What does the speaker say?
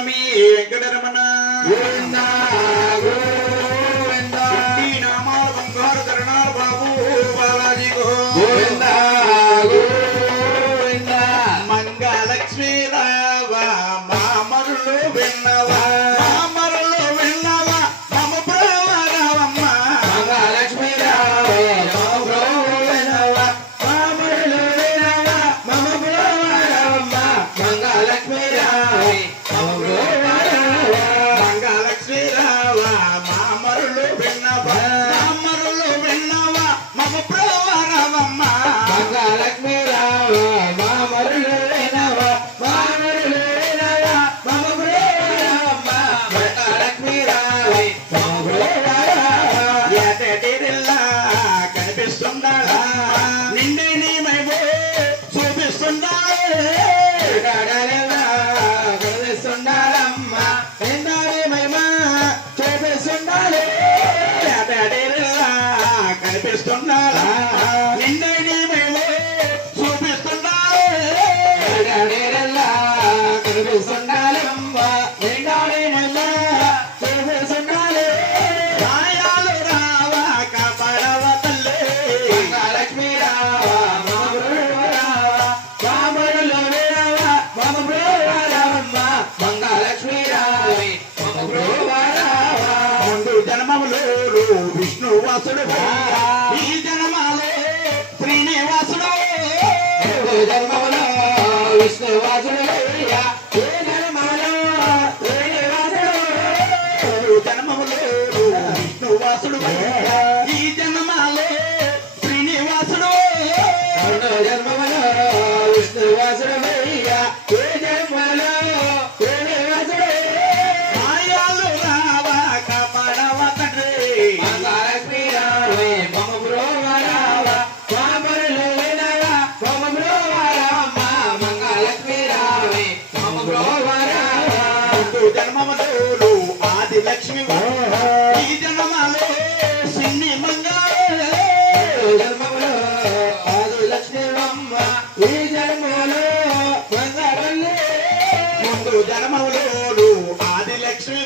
స్వామి వెంకటరమణ గోవిందా గోవిందా నామాల బంగారు కరణాలు బాబు బాలాజీ గోవిందా గోవిందా మంగళలక్ష్మీ రావ మామరులు విన్నవా మామరులు విన్నవా మమ బ్రహ్మరావమ్మ మంగళలక్ష్మీ రావ మమ బ్రహ్మరావమ్మ మామరులు విన్నవా మమ బ్రహ్మరావమ్మ మంగళలక్ష్మీ రావ మమ బ్రహ్మరావ మంగళలక్ష్మీ రావ మామరులు విన్నవా మామరులు విన్నవా మమ బ్రహ్మరావమ్మ మంగళలక్ష్మీ రావ మామరులు విన్నవా మామరులు విన్నవా మమ బ్రహ్మరావమ్మ మంగళలక్ష్మీ రావ మమ బ్రహ్మరావ ఎటటిరిల్లా కనిపిస్తున్నాడా నిండి నీమైవో చూపిస్తున్నాడే గడగడలా కనిపిస్తున్నాడమ్మ నిండాలి మహిమా చూపిస్తున్నాడే ఎటటిరిల్లా కనిపిస్తున్నాడా నిండి నీమైవో చూపిస్తున్నాడే గడగడలా కనిపిస్తున్నాడమ్మ నిండాలి మహిమా చూపిస్తున్నాడే రాయాలు రావా కాపాడవ తల్లి మంగళలక్ష్మీ రావ మమ బ్రహ్మరావ మామరులు వినవ మమ బ్రహ్మరావమ్మ మంగళలక్ష్మీ రావ మమ బ్రహ్మరావ ముందు జన్మములో విష్ణువాసుడు ఈ జన్మలో శ్రీనివాసుడు జన్మములో విష్ణువాసుడు ఏ జన్మములో శ్రీనివాసుడు జన్మములో విష్ణువాసుడు ఈ జన్మలో శ్రీనివాసుడు రెండో జన్మములో విష్ణువాసుడు ఏ జన్మలో శ్రీనివాసుడు మాయాలు రావా కాపాడవ తండ్రి మంగళలక్ష్మీ రావ మమ బ్రహ్మరావ మామరులు వినవ మమ బ్రహ్మరావమ్మ మంగళలక్ష్మీ రావ మమ బ్రహ్మరావ ముందు జన్మములో ఆది లక్ష్మి ఈ జన్మలో సిన్ని మంగళ జన్మములో ఆది లక్ష్మీవమ్మ ఈ జన్మలో మంగళల్లి ముందు జన్మములో ఆది లక్ష్మి